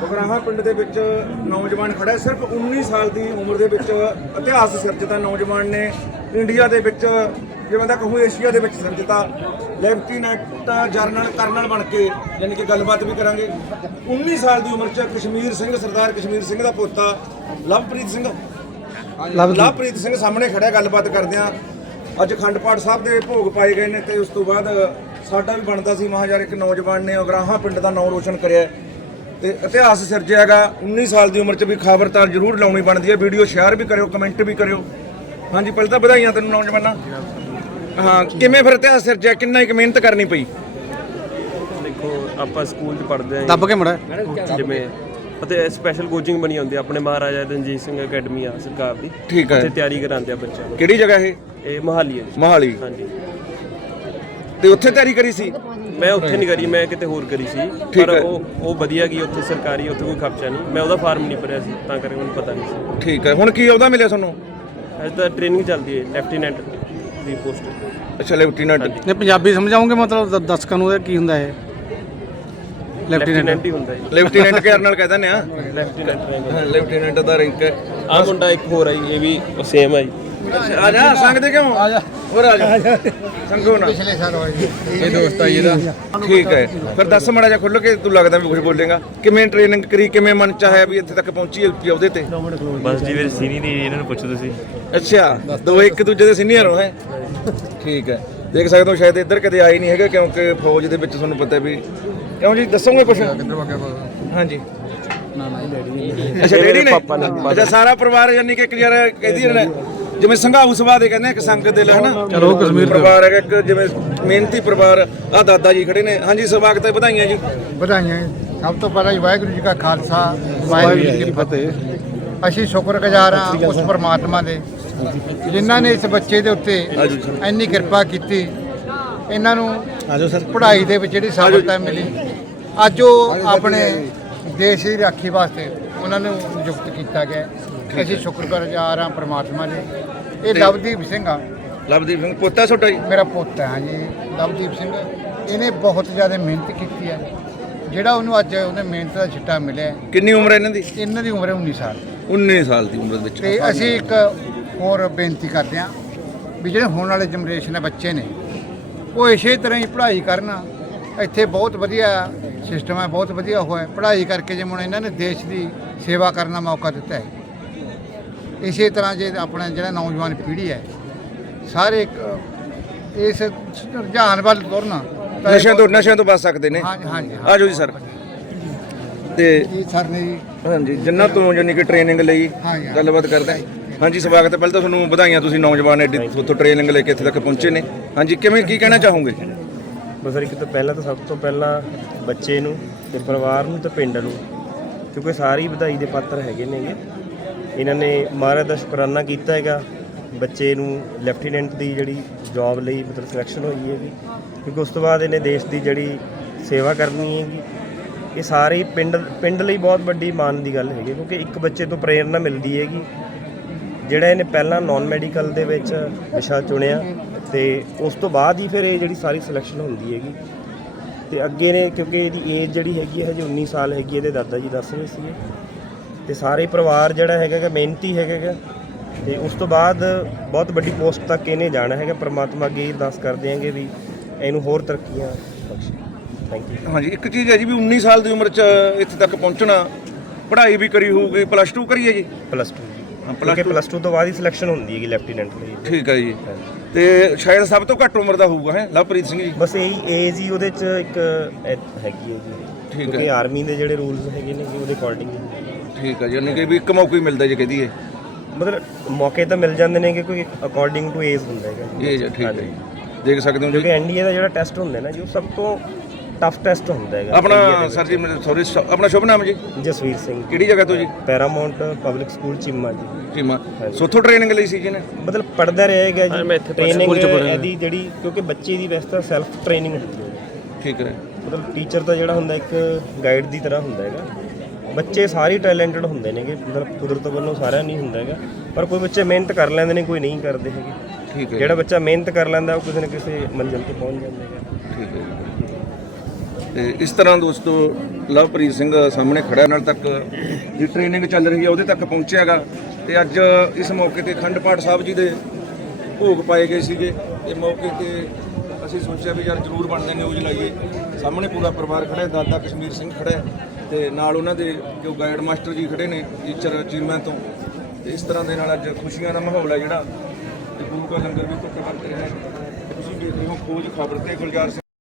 ਬਗਰਾਹਾ ਪਿੰਡ ਦੇ ਵਿੱਚ ਨੌਜਵਾਨ ਖੜਾ ਹੈ। ਸਿਰਫ 19 ਸਾਲ ਦੀ ਉਮਰ ਦੇ ਵਿੱਚ ਇਤਿਹਾਸ ਸਿਰਜਤਾ ਨੌਜਵਾਨ ਨੇ। ਇੰਡੀਆ ਦੇ ਵਿੱਚ ਜਿਵੇਂ ਦਾ ਕਹੂੰ ਏਸ਼ੀਆ ਦੇ ਵਿੱਚ ਸਿਰਜਤਾ। ਲੈਫਟੀਨੈਂਟ ਜਰਨਲ ਕਰਨਲ ਬਣ ਕੇ ਯਾਨੀ ਕਿ ਗੱਲਬਾਤ ਵੀ ਕਰਾਂਗੇ। 19 ਸਾਲ ਦੀ ਉਮਰ 'ਚ ਕਸ਼ਮੀਰ ਸਿੰਘ ਸਰਦਾਰ ਕਸ਼ਮੀਰ ਸਿੰਘ ਦਾ ਪੋਤਾ ਲਵਪ੍ਰੀਤ ਸਿੰਘ ਲਵਪ੍ਰੀਤ। ਸਿੰਘ ਸਾਹਮਣੇ ਖੜਿਆ ਗੱਲਬਾਤ ਕਰਦੇ ਆ ਅੱਜ ਅਖੰਡ ਪਾਠ ਸਾਹਿਬ ਦੇ ਭੋਗ ਪਾਏ ਗਏ ਨੇ ਤੇ ਉਸ ਤੋਂ ਬਾਅਦ ਸਾਡਾ ਵੀ ਬਣਦਾ ਸੀ। ਮਹਾਜਾਰ ਇੱਕ ਨੌਜਵਾਨ ਨੇ ਅਗਰਾਹਾਂ ਪਿੰਡ ਦਾ ਨਾਮ ਰੋਸ਼ਨ ਕਰਿਆ। ਤੇ ਇਤਿਹਾਸ ਸਿਰਜਿਆਗਾ 19 ਸਾਲ ਦੀ ਉਮਰ 'ਚ ਵੀ ਖਬਰਦਾਰ ਜ਼ਰੂਰ ਲਾਉਣੀ ਬਣਦੀ ਹੈ ਵੀਡੀਓ ਸ਼ੇਅਰ ਵੀ ਕਰਿਓ ਕਮੈਂਟ ਵੀ ਕਰਿਓ। ਹਾਂਜੀ ਪਹਿਲਾਂ ਤਾਂ ਵਧਾਈਆਂ ਤੈਨੂੰ ਨੌਜਵਾਨਾਂ। ਹਾਂ ਕਿਵੇਂ ਫਿਰ ਇਤਿਹਾਸ ਸਿਰਜਿਆ ਕਿੰਨਾ ਇੱਕ ਮਿਹਨਤ ਕਰਨੀ ਪਈ? ਦੇਖੋ ਆਪਾਂ ਸਕੂਲ 'ਚ ਪੜ੍ਹਦੇ ਆਂ ਦੱਬ ਕੇ ਮੁੜਾ ਜਿਵੇਂ ਅਤੇ ਸਪੈਸ਼ਲ ਕੋਚਿੰਗ ਬਣੀ ਹੁੰਦੀ ਆ ਆਪਣੇ ਮਹਾਰਾਜਾ ਰਣਜੀਤ ਸਿੰਘ ਅਕੈਡਮੀ ਆ ਸਰਕਾਰ ਦੀ। ਠੀਕ ਹੈ। ਉੱਥੇ ਤਿਆਰੀ ਕਰਾਉਂਦੇ ਆ ਬੱਚਿਆਂ ਨੂੰ। ਕਿਹੜੀ ਜਗ੍ਹਾ ਇਹ? ਇਹ ਮਹਾਲੀ ਹੈ ਜੀ। ਮੋਹਾਲੀ। ਹਾਂਜੀ। ਤੇ ਉੱਥੇ ਤਿਆਰੀ ਕਰੀ ਸੀ? ਮੈਂ ਉੱਥੇ ਨਹੀਂ ਕਰੀ ਮੈਂ ਕਿਤੇ ਹੋਰ ਕਰੀ ਸੀ। ਪਰ ਹੈ। ਉਹ ਉਹ ਵਧੀਆ ਗਈ ਉੱਥੇ ਸਰਕਾਰੀ ਉੱਥੇ ਕੋਈ ਖਰਚਾ ਨਹੀਂ। ਮੈਂ ਉਹਦਾ ਫਾਰਮ ਨਹੀਂ ਭਰਿਆ ਸੀ ਤਾਂ ਕਰਕੇ ਮੈਨੂੰ ਪਤਾ ਨਹੀਂ ਸੀ। ਠੀਕ ਹੈ। ਹੁਣ ਕੀ ਉਹਦਾ ਮਿਲਿਆ ਤੁਹਾਨੂੰ? ਅੱਜ ਤਾਂ ਟ੍ਰੇਨਿੰਗ ਚੱਲਦੀ ਹੈ ਲੈਫਟੀਨੈਂਟ ਦੀ ਪੋਸਟ ਅੱਛਾ ਲੈਫਟੀਨੈਂਟ ਨੇ ਪੰਜਾਬੀ ਸਮਝਾਉਂਗੇ ਮਤਲਬ ਦ- ਦਰਸ਼ਕਾਂ ਨੂੰ ਇਹ ਕੀ ਹੁੰਦਾ ਇਹ? ਲੈਫਟੀਨੈਂਟ ਹੀ ਹੁੰਦਾ ਜੀ ਲੈਫਟੀਨੈਂਟ ਕਰਨਲ ਕਹਿੰਦੇ ਨੇ ਆ। ਲੈਫਟੀਨੈਂਟ ਹਾਂ ਲੈਫਟੀਨੈਂਟ ਦਾ ਰੈਂਕ ਹੈ। ਆ ਮੁੰਡਾ ਇੱਕ ਹੋਰ ਜੀ ਇਹ ਵੀ ਸੇਮ ਜੀ। ਆ ਜਾ ਸੰਗਦੇ ਕਿਉਂ? ਆ ਜਾ। ਹੋਰ ਆ ਜਾ। ਸੰਗੋ ਨਾ। ਪਿਛਲੇ ਸਾਲ ਹੋਇਆ ਇਹ ਦੋਸਤ ਆ ਇਹਦਾ। ਠੀਕ ਹੈ। ਫਿਰ ਦੱਸ ਮੜਾ ਜਾ ਖੁੱਲ ਕੇ ਤੂੰ ਲੱਗਦਾ ਵੀ ਕੁਝ ਬੋਲੇਗਾ। ਕਿਵੇਂ ਟ੍ਰੇਨਿੰਗ ਕਰੀ ਕਿਵੇਂ ਮਨ ਚ ਆਇਆ ਵੀ ਇੱਥੇ ਤੱਕ ਪਹੁੰਚੀ ਹੈ ਉਹਦੇ ਤੇ? ਬਸ ਜੀ ਵੀਰ ਸੀਨੀ ਦੀ ਇਹਨਾਂ ਨੂੰ ਪੁੱਛੋ ਤੁਸੀਂ। ਅੱਛਾ ਦੋ ਇੱਕ ਦੂਜੇ ਦੇ ਸੀਨੀਅਰ ਹੋ ਹੈ? ਠੀਕ ਹੈ। ਦੇਖ ਸਕਦੇ ਹੋ ਸ਼ਾਇਦ ਇੱਧਰ ਕਦੇ ਆਏ ਨਹੀਂ ਹੈਗੇ ਕਿਉਂਕਿ ਫੌਜ ਦੇ ਵਿੱਚ ਤੁਹਾਨੂੰ ਪਤਾ ਵੀ ਕਿਉਂ ਜੀ? ਦੱਸੋਗੇ ਕੁਝ ਹਾਂਜੀ। ਅੱਛਾ ਡੈਡੀ ਨੇ? ਪਾਪਾ ਨੇ। ਅੱਛਾ ਸਾਰਾ ਪਰਿਵਾਰ ਯਾਨੀ ਕਿ ਇੱਕ ਯਾਰ ਕਹਿੰਦੀ ਨੇ ਜਿਵੇਂ ਸੰਘਾਊ ਸੁਭਾਅ ਦੇ ਕਹਿੰਦੇ ਆ, ਇੱਕ ਸੰਗ ਦਿਲ ਹੈ ਨਾ ਚਲੋ ਕਸ਼ਮੀਰ। ਪਰਿਵਾਰ ਹੈਗਾ ਇੱਕ ਜਿਵੇਂ ਮਿਹਨਤੀ ਪਰਿਵਾਰ ਆ ਦਾਦਾ ਜੀ ਖੜੇ ਨੇ। ਹਾਂਜੀ ਸਵਾਗਤ ਹੈ ਵਧਾਈਆਂ ਜੀ। ਵਧਾਈਆਂ ਸਭ ਤੋਂ ਪਹਿਲਾਂ ਜੀ ਵਾਹਿਗੁਰੂ ਜੀ ਕਾ ਖਾਲਸਾ ਵਾਹਿਗੁਰੂ ਜੀ ਕੀ ਫਤਿਹ। ਅਸੀਂ ਸ਼ੁਕਰਗੁਜ਼ਾਰ ਹਾਂ ਉਸ ਪਰਮਾਤਮਾ ਦੇ। ਜਿਨ੍ਹਾਂ ਨੇ ਇਸ ਬੱਚੇ ਦੇ ਉੱਤੇ ਇੰਨੀ ਕਿਰਪਾ ਕੀਤੀ ਇਹਨਾਂ ਨੂੰ ਆਜੋ ਸਰ। ਪੜ੍ਹਾਈ ਦੇ ਵਿੱਚ ਜਿਹੜੀ ਸਫਲਤਾ ਮਿਲੀ। ਅੱਜ ਉਹ ਆਪਣੇ ਦੇਸ਼ ਦੀ ਰਾਖੀ ਵਾਸਤੇ ਉਹਨਾਂ ਨੂੰ ਨਿਯੁਕਤ ਕੀਤਾ ਗਿਆ। ਹੈ। ਅਸੀਂ ਸ਼ੁਕਰਗੁਜ਼ਾਰ ਹਾਂ ਪਰਮਾਤਮਾ ਦੇ ਇਹ ਲਵਦੀਪ ਸਿੰਘ ਆ। ਲਵਦੀਪ ਸਿੰਘ ਪੋਤਾ ਛੋਟਾ ਜੀ? ਮੇਰਾ ਪੁੱਤ ਹੈ ਹਾਂਜੀ ਲਵਦੀਪ ਸਿੰਘ। ਇਹਨੇ ਬਹੁਤ ਜ਼ਿਆਦਾ ਮਿਹਨਤ ਕੀਤੀ ਹੈ। ਜਿਹੜਾ ਉਹਨੂੰ ਅੱਜ ਉਹਨੇ ਮਿਹਨਤ ਦਾ ਛਿੱਟਾ ਮਿਲਿਆ। ਕਿੰਨੀ ਉਮਰ ਹੈ ਇਹਨਾਂ ਦੀ? ਇਹਨਾਂ ਦੀ ਉਮਰ ਹੈ 19 ਸਾਲ। 19 ਸਾਲ ਦੀ ਉਮਰ ਵਿੱਚ। ਤੇ ਅਸੀਂ ਇੱਕ ਹੋਰ ਬੇਨਤੀ ਕਰਦੇ ਹਾਂ ਵੀ ਜਿਹੜੇ ਹੋਣ ਵਾਲੇ ਜਨਰੇਸ਼ਨ ਦੇ ਬੱਚੇ ਨੇ ਉਹ ਇਸੇ ਤਰ੍ਹਾਂ ਹੀ ਪੜ੍ਹਾਈ ਕਰਨ। ਇੱਥੇ ਬਹੁਤ ਵਧੀਆ ਸਿਸਟਮ ਹੈ ਬਹੁਤ ਵਧੀਆ ਹੋਇਆ ਪੜ੍ਹਾਈ ਕਰਕੇ ਜਿਵੇਂ ਹੁਣ ਇਹਨਾਂ ਨੇ ਦੇਸ਼ ਦੀ ਸੇਵਾ ਕਰਨ ਦਾ ਮੌਕਾ ਦਿੱਤਾ ਹੈ। ਇਸੇ ਤਰ੍ਹਾਂ ਜੇ ਆਪਣਾ ਜਿਹੜਾ ਨੌਜਵਾਨ ਪੀੜ੍ਹੀ ਹੈ ਸਾਰੇ ਇੱਕ ਇਸ ਰੁਝਾਨ ਵੱਲ ਤੁਰਨ ਤਾਂ ਨਸ਼ਿਆਂ ਤੋਂ ਨਸ਼ਿਆਂ ਤੋਂ ਬਚ ਸਕਦੇ ਨੇ। ਹਾਂਜੀ ਹਾਂਜੀ ਹਾਂ ਆਜੋ ਜੀ ਸਰ। ਤੇ ਜੀ ਸਰ ਨੇ ਜੀ। ਹਾਂਜੀ ਜਿੰਨਾ ਤੋਂ ਯਾਨੀ ਕਿ ਟ੍ਰੇਨਿੰਗ ਲਈ ਹਾਂਜੀ। ਗੱਲਬਾਤ ਕਰਦੇ ਹਾਂ। ਹਾਂਜੀ ਸਵਾਗਤ ਹੈ। ਪਹਿਲਾਂ ਤਾਂ ਤੁਹਾਨੂੰ ਵਧਾਈਆਂ ਤੁਸੀਂ ਨੌਜਵਾਨ ਐਡੀ ਉੱਥੋਂ ਟ੍ਰੇਨਿੰਗ ਲੈ ਕੇ ਇੱਥੇ ਤੱਕ ਪਹੁੰਚੇ ਨੇ। ਹਾਂਜੀ ਕਿਵੇਂ ਕੀ ਕਹਿਣਾ ਚਾਹੋਗੇ? ਬਸ ਇੱਕ ਤਾਂ ਪਹਿਲਾਂ ਤਾਂ ਸਭ ਤੋਂ ਪਹਿਲਾਂ ਬੱਚੇ ਨੂੰ ਤੇ ਪਰਿਵਾਰ ਨੂੰ ਤੇ ਪਿੰਡ ਨੂੰ ਕਿਉਂਕਿ ਸਾਰੇ ਹੀ ਵਧਾਈ ਦੇ ਪਾਤਰ ਹੈਗੇ ਨੇਗੇ। ਇਹਨਾਂ ਨੇ ਮਹਾਰਾਜ ਦਾ ਸ਼ੁਕਰਾਨਾ ਕੀਤਾ ਹੈਗਾ। ਬੱਚੇ ਨੂੰ ਲੈਫਟੀਨੈਂਟ ਦੀ ਜਿਹੜੀ ਜੌਬ ਲਈ ਮਤਲਬ ਸਿਲੈਕਸ਼ਨ ਹੋਈ ਹੈਗੀ। ਕਿਉਂਕਿ ਉਸ ਤੋਂ ਬਾਅਦ ਇਹਨੇ ਦੇਸ਼ ਦੀ ਜਿਹੜੀ ਸੇਵਾ ਕਰਨੀ ਹੈਗੀ। ਇਹ ਸਾਰੇ ਪਿੰਡ ਪਿੰਡ ਲਈ ਬਹੁਤ ਵੱਡੀ ਮਾਣ ਦੀ ਗੱਲ ਹੈਗੀ ਕਿਉਂਕਿ ਇੱਕ ਬੱਚੇ ਤੋਂ ਪ੍ਰੇਰਣਾ ਮਿਲਦੀ ਹੈਗੀ। ਜਿਹੜਾ ਇਹਨੇ ਪਹਿਲਾਂ ਨਾਨ ਮੈਡੀਕਲ ਦੇ ਵਿੱਚ ਵਿਸ਼ਾ ਚੁਣਿਆ ਤੇ ਉਸ ਤੋਂ ਬਾਅਦ ਹੀ ਫਿਰ ਇਹ ਜਿਹੜੀ ਸਾਰੀ ਸਿਲੈਕਸ਼ਨ ਹੁੰਦੀ ਹੈਗੀ। ਤੇ ਅੱਗੇ ਨੇ ਕਿਉਂਕਿ ਇਹਦੀ ਏਜ ਜਿਹੜੀ ਹੈਗੀ ਹੈ ਹਜੇ 19 ਸਾਲ ਹੈਗੀ ਹੈ, ਇਹਦੇ ਦਾਦਾ ਜੀ ਦੱਸ ਰਹੇ ਸੀਗੇ। ਤੇ ਸਾਰੇ ਪਰਿਵਾਰ ਜਿਹੜਾ ਹੈਗਾ ਮਿਹਨਤੀ ਹੈਗਾ ਗਾ। ਤੇ ਉਸ ਤੋਂ ਬਾਅਦ ਬਹੁਤ ਵੱਡੀ ਪੋਸਟ ਤੱਕ ਇਹਨੇ ਜਾਣਾ ਹੈਗਾ। ਪ੍ਰਮਾਤਮਾ ਅੱਗੇ ਅਰਦਾਸ ਕਰਦੇ ਆਂਗੇ ਵੀ ਇਹਨੂੰ ਹੋਰ ਤਰੱਕੀਆਂ ਬਖਸ਼ੇ। ਥੈਂਕ ਯੂ ਹਾਂਜੀ ਇੱਕ ਚੀਜ਼ ਹੈ ਜੀ ਵੀ 19 ਸਾਲ ਦੀ ਉਮਰ 'ਚ ਇੱਥੇ ਤੱਕ ਪਹੁੰਚਣਾ ਪੜ੍ਹਾਈ ਵੀ ਕਰੀ ਹੋਊਗੀ ਪਲੱਸ 2 ਕਰੀ ਹੈ ਜੀ ਪਲੱਸ 2 ਹਾਂ, plus ਕਿਉਂਕਿ two- ਪਲੱਸ 2 ਤੋਂ ਬਾਅਦ ਹੀ ਸਿਲੈਕਸ਼ਨ ਹੁੰਦੀ ਹੈਗੀ ਲੈਫਟੀਨੈਂਟ ਲਈ ਠੀਕ ਹੈ ਜੀ। ਤੇ ਸ਼ਾਇਦ ਸਭ ਤੋਂ ਘੱਟ ਉਮਰ ਦਾ ਹੋਊਗਾ ਹੈ? ਲਵਪ੍ਰੀਤ ਸਿੰਘ ਜੀ। ਬਸ ਇਹੀ ਏਜ ਹੀ ਉਹਦੇ ਚ ਇੱਕ ਹੈਗੀ ਹੈ ਜੀ। ਠੀਕ ਹੈ। ਕਿਉਂਕਿ ਆਰਮੀ ਦੇ ਜਿਹੜੇ ਰੂਲਸ ਹੈਗੇ ਨੇ ਜੀ ਉਹਦੇ ਅਕੋਰਡਿੰਗ ਠੀਕ ਹੈ ਯਾਨੀ ਕਿ ਵੀ ਇੱਕ ਮੌਕਾ ਹੀ ਮਿਲਦਾ ਜੇ ਕਹਦੀਏ ਮਤਲਬ ਮੌਕੇ ਤਾਂ ਮਿਲ ਜਾਂਦੇ ਨੇ ਕਿ ਕੋਈ ਅਕੋਰਡਿੰਗ ਟੂ ਏਜ ਹੁੰਦਾ ਹੈਗਾ ਇਹ ਜੀ, ਠੀਕ ਹੈ ਜੀ। ਦੇਖ ਸਕਦੇ ਹੋ ਜੀ। ਕਿਉਂਕਿ ਐਨਡੀਏ ਦਾ ਜਿਹੜਾ ਟੈਸਟ ਹੁੰਦਾ ਨਾ ਜੀ ਉਹ ਸਭ ਤੋਂ ਟਫ ਟੈਸਟ ਹੁੰਦਾ ਹੈਗਾ। ਆਪਣਾ ਸਰ ਜੀ ਮੇਰੇ ਸੌਰੀ ਆਪਣਾ ਸ਼ੁਭ ਨਾਮ ਜੀ? ਜਸਵੀਰ ਸਿੰਘ। ਕਿਹੜੀ ਜਗ੍ਹਾ ਤੋਂ ਜੀ? ਪੈਰਾਮਾਉਂਟ ਪਬਲਿਕ ਸਕੂਲ ਚੀਮਾ ਜੀ। ਟੀਮਾ ਸੋਥੋਂ ਟ੍ਰੇਨਿੰਗ ਲਈ ਸੀ ਜੀ ਨੇ ਮਤਲਬ ਪੜਦਾ ਰਹੇਗਾ ਜੀ। ਮੈਂ ਇੱਥੇ ਟ੍ਰੇਨਿੰਗ ਸਕੂਲ 'ਚ ਪੜ੍ਹਿਆ। ਇਹਦੀ ਜਿਹੜੀ ਕਿਉਂਕਿ ਬੱਚੇ ਦੀ ਵੈਸੇ ਤਾਂ ਸੈਲਫ ਟ੍ਰੇਨਿੰਗ ਹੁੰਦੀ ਹੈ। ਠੀਕ ਹੈ। ਮਤਲਬ ਟੀਚਰ ਦਾ ਜਿਹੜਾ ਹੁੰਦਾ ਇੱਕ ਗਾਈਡ ਦੀ ਤਰ੍ਹਾਂ ਹੁੰਦਾ ਹੈਗਾ। ਬੱਚੇ ਸਾਰੇ ਟੈਲੈਂਟਡ ਹੁੰਦੇ ਨੇਗੇ ਮਤਲਬ ਕੁਦਰਤ ਵੱਲੋਂ ਸਾਰਿਆਂ ਨਹੀਂ ਹੁੰਦਾ ਹੈਗਾ ਪਰ ਕੋਈ ਬੱਚੇ ਮਿਹਨਤ ਕਰ ਲੈਂਦੇ ਨੇ ਕੋਈ ਨਹੀਂ ਕਰਦੇ ਹੈਗੇ। ਠੀਕ ਹੈ ਜਿਹੜਾ ਬੱਚਾ ਮਿਹਨਤ ਕਰ ਲੈਂਦਾ ਉਹ ਕਿਸੇ ਨਾ ਕਿਸੇ ਮੰਜ਼ਿਲ ਤੇ ਪਹੁੰਚ ਜਾਂਦਾ ਹੈਗਾ। ਠੀਕ ਹੈ। ਤੇ ਇਸ ਤਰ੍ਹਾਂ ਦੋਸਤੋ ਲਵਪ੍ਰੀਤ ਸਿੰਘ ਸਾਹਮਣੇ ਖੜਾ ਨਾਲ ਤੱਕ ਦੀ ਟ੍ਰੇਨਿੰਗ ਚੱਲ ਰਹੀ ਹੈ ਉਹਦੇ ਤੱਕ ਪਹੁੰਚਿਆਗਾ। ਤੇ ਅੱਜ ਇਸ ਮੌਕੇ ਤੇ ਅਖੰਡ ਪਾਠ ਸਾਹਿਬ ਜੀ ਦੇ ਭੋਗ ਪਾਏ ਗਏ ਸੀਗੇ। ਤੇ ਮੌਕੇ ਤੇ ਅਸੀਂ ਸੋਚਿਆ ਵੀ ਯਾਰ ਜ਼ਰੂਰ ਬਣਦੇ ਨਿਊਜ਼ ਲਾਈਏ। ਸਾਹਮਣੇ ਪੂਰਾ ਪਰਿਵਾਰ ਖੜਾ ਹੈ ਦਾਦਾ ਕਸ਼ਮੀਰ ਸਿੰਘ ਖੜਾ ਹੈ। ਤੇ ਨਾਲ ਉਹਨਾਂ ਦੇ ਜੋ ਗਾਈਡ ਮਾਸਟਰ ਜੀ ਖੜੇ ਨੇ ਟੀਚਰ ਚੀਮਾ ਤੋਂ। ਤੇ ਇਸ ਤਰ੍ਹਾਂ ਦੇ ਨਾਲ ਅੱਜ ਖੁਸ਼ੀਆਂ ਦਾ ਮਾਹੌਲ ਹੈ ਜਿਹੜਾ। ਤੇ ਗੁਰੂ ਕਾ ਲੰਗਰ ਵੀ ਭੁੱਖ ਵਰਤ ਰਿਹਾ ਤੁਸੀਂ ਦੇਖ ਰਹੇ ਹੋ ਖੋਜ ਖਬਰ ਤੇ ਗੁਲਜ਼ਾਰ ਸਿੰਘ